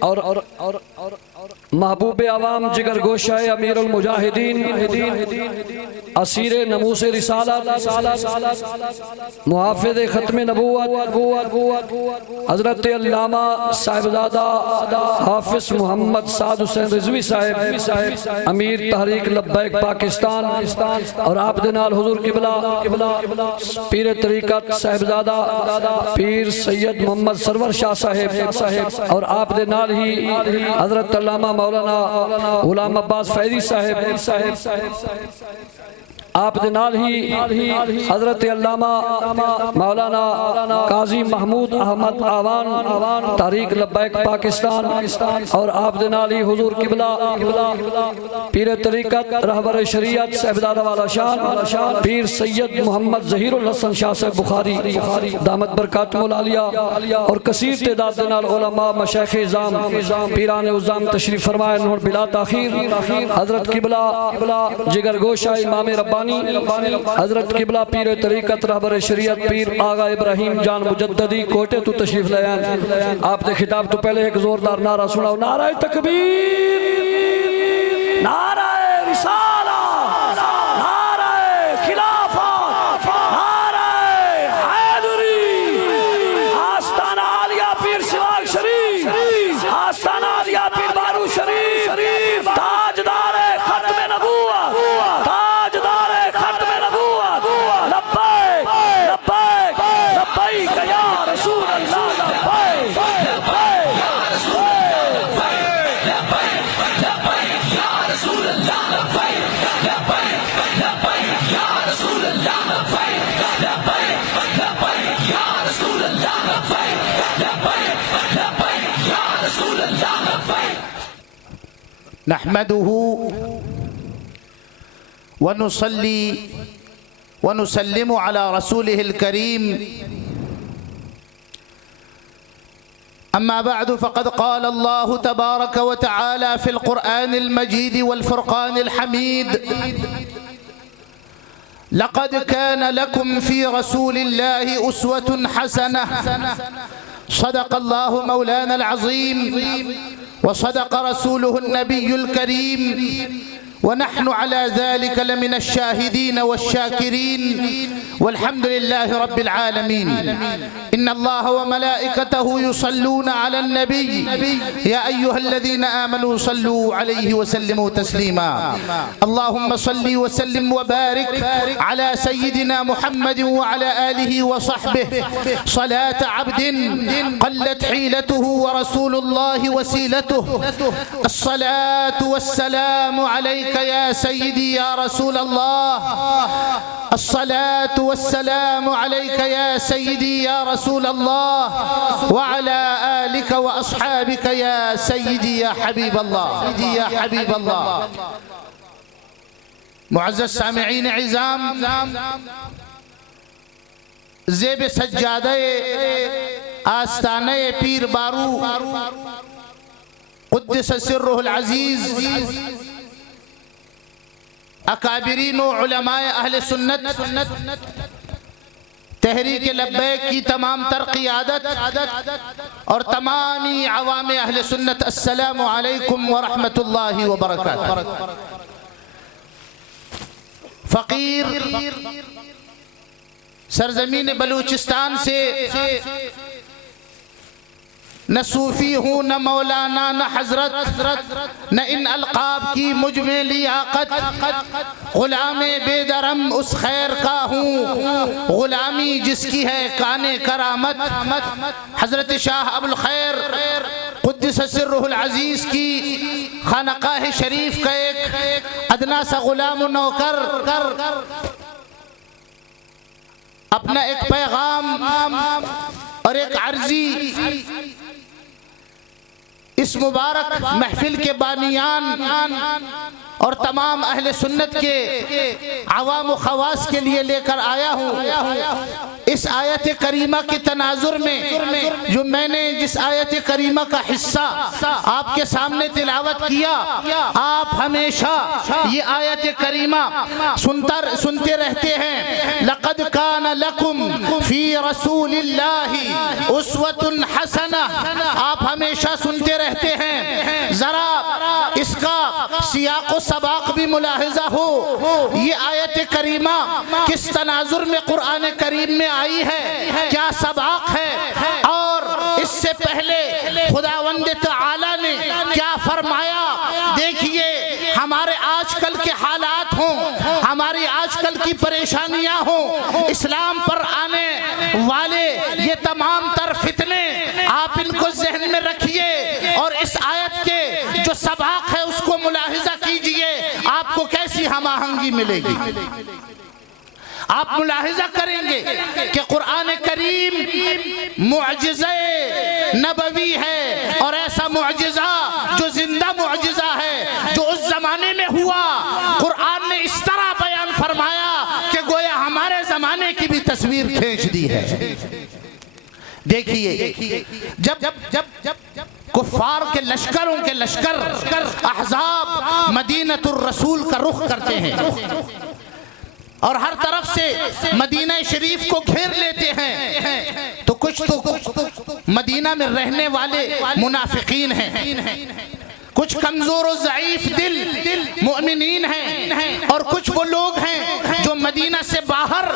اور محبوب عوام جگر گوشہ امیر المجاہدین اسیر نموس رسالت محافظ ختم نبوت حضرت علامہ صاحبزادہ حافظ محمد سعد حسین رضوی صاحب امیر تحریک لبیک پاکستان اور آپ دنال حضور قبلہ پیر طریقت صاحبزادہ پیر سید محمد سرور شاہ صاحب اور آپ دنال ہی حضرت علامہ مولانا غلام عباس فیضی صاحب آپ دنال ہی حضرت علامہ مولانا قاضی محمود احمد آوان تحریک لبیک پاکستان اور آپ دنال ہی حضور قبلہ پیر طریقت رہبر شریعت صاحبزادہ والا شان پیر سید محمد ظہیر الحسن شاہ صاحب بخاری دامت برکاتم العالیہ اور کثیر تعداد دنال علماء مشایخ اعظام پیران عظام تشریف فرمائے انہوں بلا تاخیر حضرت قبلہ جگر گوشہ امام ربانی حضرت قبلہ پیر طریقت رہبر شریعت پیر آغا ابراہیم جان مجددی کوٹے تو تشریف لے آئیں آپ نے خطاب تو پہلے ایک زوردار نعرہ سناؤ نعرہ تکبیر نعرہ رسالہ نعرہ خلافت نعرہ حیدری آستانہ عالیہ پیر سواگ شریف آستانہ عالیہ پیر بارو شریف تاجدار ختم نبوت نحمده ونصلي ونسلم على رسوله الكريم أما بعد فقد قال الله تبارك وتعالى في القرآن المجيد والفرقان الحميد لقد كان لكم في رسول الله أسوة حسنة صدق الله مولانا العظيم وصدق رسوله النبي الكريم ونحن على ذلك لمن الشاهدين والشاكرين والحمد لله رب العالمين إن الله وملائكته يصلون على النبي يا أيها الذين آمنوا صلوا عليه وسلموا تسليما اللهم صل وسلم وبارك على سيدنا محمد وعلى آله وصحبه صلاة عبد قلت حيلته ورسول الله وسيلته الصلاة والسلام عليك يا سيدي يا رسول الله الصلاة والسلام عليك يا سيدي يا رسول الله وعلى آلك وأصحابك يا سيدي يا حبيب الله يا حبيب الله معزز سامعین عظام زیب سجادہ آستانہ پیر بارو قدس سرہ العزیز اکابرین و علماء اہل سنت تحریک لبیک کی تمام تر قیادت اور تمامی عوام اہل سنت السلام علیکم ورحمت اللہ وبرکاتہ فقیر سرزمین بلوچستان سے نہ صوفی ہوں نہ مولانا نہ حضرت نہ ان القاب کی مجھ میں لیاقت غلام بے درم اس خیر کا ہوں غلامی جس کی ہے کان کرامت حضرت شاہ ابو الخیر قدس سرہ العزیز کی خانقاہ شریف کا ایک ادنا سا غلام و نوکر اپنا ایک پیغام اور ایک عرضی اس مبارک محفل کے بانیان اور تمام اہل سنت کے عوام و خواص کے لیے لے کر آیا ہوں اس آیت کریمہ کے تناظر میں جو میں نے جس آیت کریمہ کا حصہ آپ کے سامنے تلاوت کیا، آپ ہمیشہ یہ آیت کریمہ سنتے رہتے ہیں، لَقَدْ كَانَ لَكُمْ فِي رَسُولِ اللَّهِ أُسْوَةٌ حَسَنَةٌ، آپ ہمیشہ سنتے رہتے ہیں۔ ذرا اس کا سیاق و سباق بھی ملاحظہ ہو، یہ آیت کریمہ کس تناظر میں قرآن کریم میں آئی ہے، کیا سباق ہے، اور اس سے پہلے خداوند تعالی نے کیا فرمایا۔ دیکھیے ہمارے آج کل کے حالات ہوں، ہماری آج کل کی پریشانیاں ہوں، اسلام پر آنے والے یہ تمام تر فتنے آپ ان کو ذہن میں رکھیے، اور اس آیت کے جو سباق ہے اس کو ملاحظہ کیجئے، آپ کو کیسی ہم آہنگی ملے گی۔ آپ ملاحظہ کریں گے کہ قرآن کریم معجزہ نبوی ہے، اور ایسا معجزہ جو زندہ معجزہ ہے، جو اس زمانے میں ہوا، قرآن نے اس طرح بیان فرمایا کہ گویا ہمارے زمانے کی بھی تصویر کھینچ دی ہے۔ دیکھیے جب کفار کے لشکروں کے لشکر احزاب مدینہ الرسول کا رخ کرتے ہیں اور ہر طرف سے مدینہ شریف کو گھیر لیتے ہیں، تو کچھ مدینہ میں رہنے والے منافقین ہیں، کچھ کمزور و ضعیف دل مؤمنین ہیں، اور کچھ وہ لوگ ہیں جو مدینہ سے باہر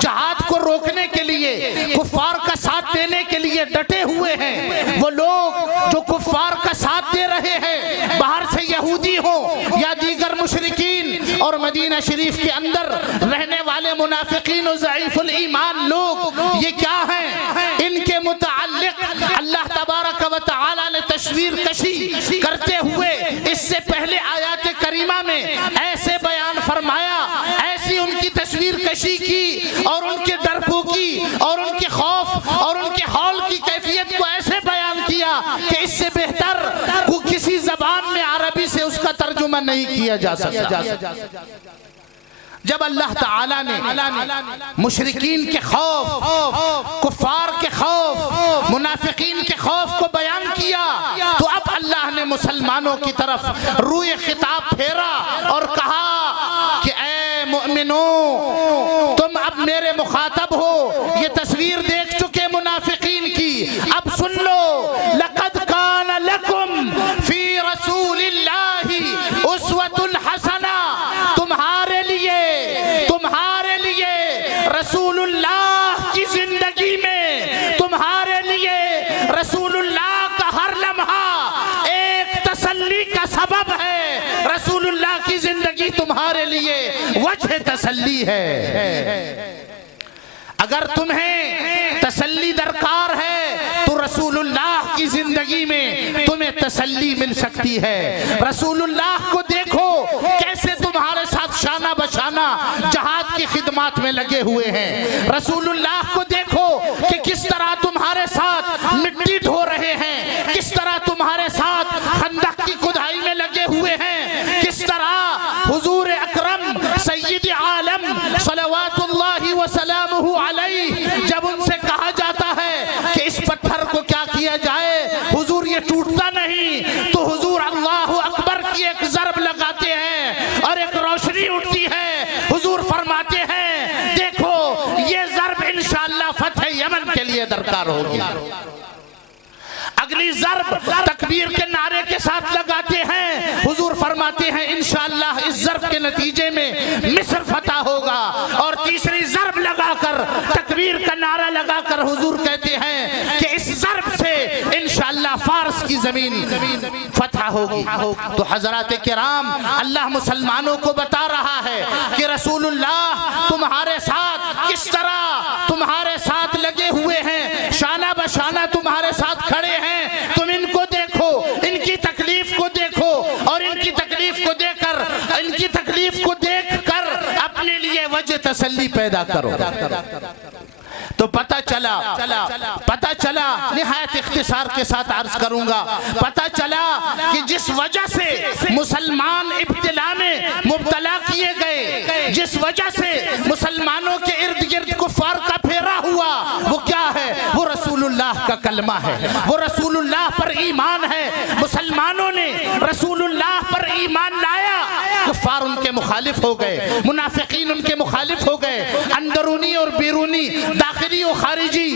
جہاد کو روکنے کے لیے، کفار کا ساتھ دینے کے لیے ڈٹے ہوئے ہیں۔ وہ لوگ جو کفار کا ساتھ دے رہے ہیں، باہر سے یہودی ہوں یا دیگر مشرکین، اور مدینہ شریف کے اندر رہنے والے منافقین و ضعیف الایمان لوگ، یہ کیا ہیں؟ ان کے متعلق اللہ تبارک و تعالی نے تصویر کشی کرتے ہوئے اس سے پہلے آیات کریمہ میں ایسے بیان فرمایا، ایسی ان کی تصویر کشی کی، اور ان کے ڈرپوکی اور ان کے خوف اور ان کے حال کی کیفیت کو ایسے بیان کیا کہ اس سے بہتر کسی زبان میں عربی سے اس کا ترجمہ نہیں کیا جا سکتا۔ جب اللہ تعالیٰ نے مشرکین کے خوف، کفار کے خوف، منافقین کے خوف کو بیان کیا، تو اب اللہ نے مسلمانوں کی طرف روئے خطاب پھیرا اور کہا کہ اے مومنوں، تم اب میرے مخاطب ہو، یہ تصویر دیکھ چکے منافقین کی، اب سن لو، لَقَدْ كَانَ لَكُمْ فِي رَسُولِ اللَّهِ أُسْوَةٌ حَسَنَةٌ، تمہارے لیے رسول اللہ کی زندگی میں، تمہارے لیے رسول اللہ کا ہر لمحہ ایک تسلی کا سبب ہے، رسول اللہ کی زندگی تمہارے لیے وجہ تسلی ہے۔ اگر تمہیں تسلی درکار ہے تو رسول اللہ کی زندگی میں تمہیں تسلی مل سکتی ہے۔ رسول اللہ کو دیکھو کیسے تمہارے ساتھ شانہ بشانہ جہاد کی خدمات میں لگے ہوئے ہیں۔ رسول اللہ کو دیکھو کہ کس طرح تمہارے ساتھ مٹی ڈھو رہے ہیں، کس طرح تمہارے ساتھ خندق کی کھدائی میں لگے ہوئے ہیں، کس طرح حضور اکرم سید عالم صلوات اللہ وسلامہ علیہ جب ان سے کہا جاتا ہے کہ اس پتھر کو کیا کیا جائے، حضور یہ ٹوٹتا نہیں، تو حضور اللہ اکبر کی ایک ضرب لگاتے ہیں اور ایک روشنی اٹھتی ہے، حضور فرماتے ہیں دیکھو یہ ضرب انشاءاللہ فتح یمن کے لیے درکار ہوگی۔ اگلی ضرب تکبیر کے نعرے کے ساتھ لگاتے ہیں، حضور فرماتے ہیں انشاءاللہ اس ضرب کے نتیجے میں مصر فتح ہوگا، اور تیسری ضرب لگا کر تکبیر کا نعرہ لگا کر حضور کہتے ہیں کہ اس ضرب سے انشاءاللہ فارس کی زمین فتح ہوگی۔ تو حضرات کرام، اللہ مسلمانوں کو بتا رہا ہے کہ رسول اللہ تمہارے ساتھ کس طرح تمہارے ساتھ لگے ہوئے ہیں، شانہ بشانہ تمہارے ساتھ کھڑے ہیں۔ تم ان کو دیکھو، ان کی تکلیف کو دیکھو، اور ان کی تکلیف کو دیکھ کر اپنے لیے وجہ تسلی پیدا کرو۔ تو پتہ چلا نہایت اختصار کے ساتھ عرض کروں گا، پتہ چلا کہ جس وجہ سے مسلمان ابتلا میں مبتلا کیے گئے، جس وجہ سے مسلمانوں کے ارد گرد کفار کا پھیرا ہوا، کلمہ ہے، وہ رسول اللہ پر ایمان ہے۔ مسلمانوں نے رسول اللہ پر ایمان لایا، کفار ان کے مخالف ہو گئے، منافقین ان کے مخالف ہو گئے، اندرونی اور بیرونی، داخلی و خارجی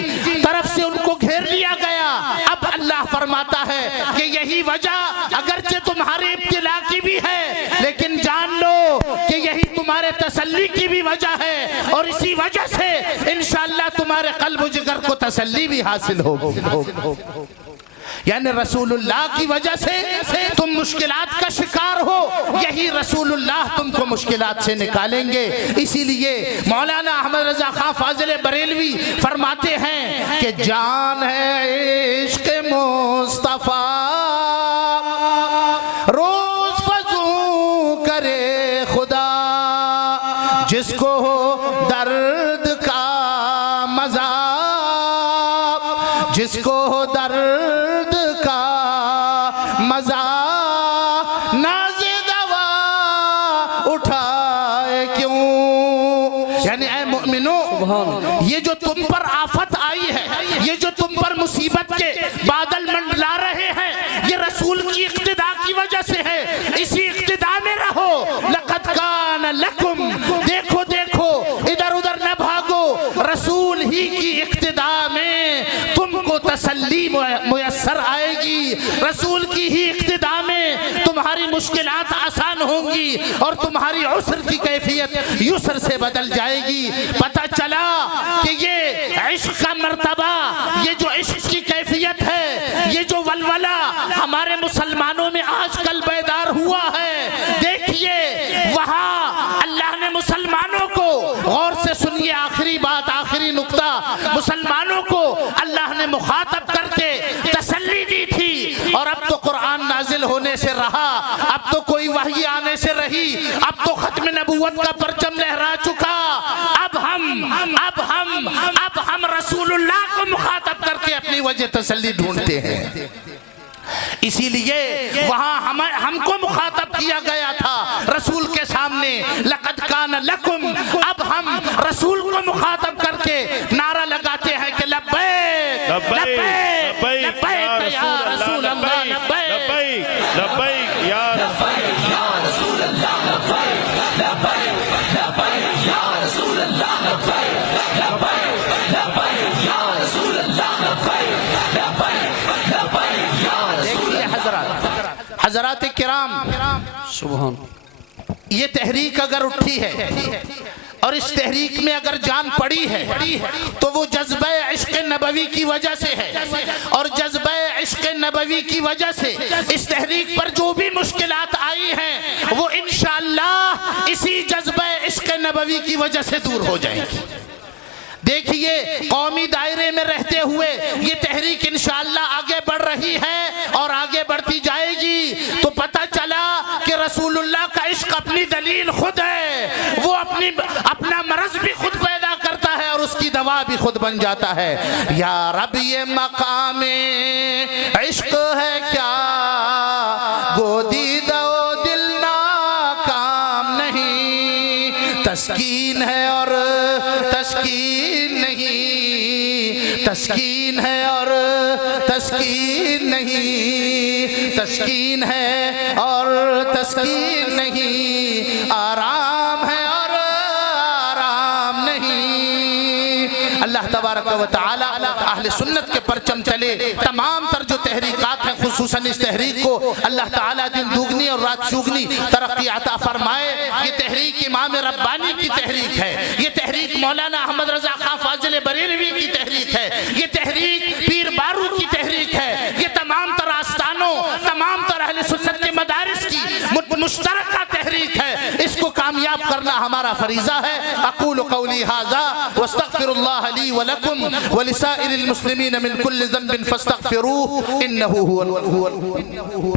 طرف سے ان کو گھیر لیا گیا۔ اب اللہ فرماتا ہے کہ یہی وجہ اگرچہ تمہارے ابتلا کی بھی ہے، لیکن جان لو کہ یہی تمہارے تسلی کی بھی وجہ ہے، اور اسی وجہ سے انشاءاللہ تمہارے قلب و جگر کو تسلی بھی حاصل ہوگی۔ یعنی رسول اللہ کی وجہ سے تم مشکلات کا شکار ہو، یہی رسول اللہ تم کو مشکلات سے نکالیں گے۔ اسی لیے مولانا احمد رضا خان فاضل بریلوی فرماتے ہیں کہ جان ہے عشق مصطفیٰ روز فزوں کرے خدا، جس کو ہو درد کا مزہ، جس کو ہو درد کا مزہ، ناز دوا اٹھائے کیوں۔ یعنی اے مومنو، یہ جو تم پر آفت آئی ہے، یہ جو تم پر مصیبت کے بادل منڈلا رہے ہیں، یہ رسول کی اقتداء کی وجہ سے ہے۔ اسی اقتداء میں رہو۔ لقد کان لکم، دیکھو دیکھو ادھر ادھر نہ بھاگو، رسول ہی کی اقتداء میں تم کو تسلی میسر آئے گی، رسول کی ہی اقتداء میں تمہاری مشکلات آسان ہوں گی، اور تمہاری عسر کی کیفیت یسر سے بدل جائے گی۔ پتہ چلا کہ یہ عشق کا مرتبہ، یہ جو عشق کی کیفیت ہے، یہ جو ولولہ ہمارے مسلمانوں میں آج کل بیدار ہوا ہے، دیکھیے وہاں اللہ نے مسلمانوں کو، غور سے سنیے آخری بات، آخری نقطہ، مسلمانوں کو اللہ نے مخاطب کر کے تسلی دی تھی، اور اب تو قرآن نازل ہونے سے رہا، اب تو کوئی وحی آنے سے رہی، اب تو ختم نبوت کا پرچم لہرا چکا، اب ہم رسول اللہ کو مخاطب کر کے اپنی وجہ تسلی ڈھونڈتے ہیں۔ اسی لیے وہاں ہم کو مخاطب کیا گیا تھا رسول کے سامنے، لقد کان لکم، اب ہم رسول کو مخاطب کر کے نعرہ لگاتے ہیں کہ لبیک لبیک لبیک یا رسول اللہ، لبیک لبیک یا رسول اللہ، لبیک لبیک لبیک یا رسول اللہ، لبیک لبیک لبیک یا رسول اللہ، لبیک لبیک لبیک یا رسول اللہ۔ حضرات کرام، سبحان، یہ تحریک اگر اٹھی ہے اور اس تحریک میں اگر جان پڑی ہے تو وہ جذبہ عشق نبوی کی وجہ سے ہے، اور جذبہ عشق نبوی کی وجہ سے اس تحریک پر جو بھی مشکلات آئی ہیں وہ انشاءاللہ اسی جذبہ عشق نبوی کی وجہ سے دور ہو جائیں گی۔ دیکھیے قومی دائرے میں رہتے ہوئے یہ تحریک انشاءاللہ آگے بڑھ رہی ہے اور آگے بڑھتی جائے گی، تو پتہ چلا کہ رسول اللہ کا عشق اپنی دلیل خود ہے، وہ اپنا مرض بھی خود پیدا کرتا ہے اور اس کی دوا بھی خود بن جاتا ہے۔ یا رب یہ مقام عشق ہے کیا، گودی دو دل ناکام نہیں، تسکین ہے اور تسکین نہیں، تسکین ہے اور تسکین نہیں، تسکین ہے اور تسکین نہیں، آرام ہے اور آرام نہیں۔ اللہ تبارک و تعالی اہل سنت کے پرچم چلے، تمام تر جو تحریکات ہیں خصوصاً اس تحریک کو اللہ تعالیٰ دن دوگنی اور رات چوگنی ترقی عطا فرمائے۔ یہ تحریک امام ربانی کی تحریک ہے، یہ تحریک مولانا احمد رضا خان فاضل بریلوی کی تحریک ہے، یہ تحریک پیر بارو کی تحریک ہے، یہ تمام تر آستانوں، تمام تر اہل سنت کے مدارس کی مشترکہ تحریک ہے۔ اس کو کامیاب کرنا ہمارا فریضہ ہے۔ اقول قولی ھذا واستغفر اللہ لی ولکم ولسائر المسلمین من کل ذنب فاستغفروہ انہ هو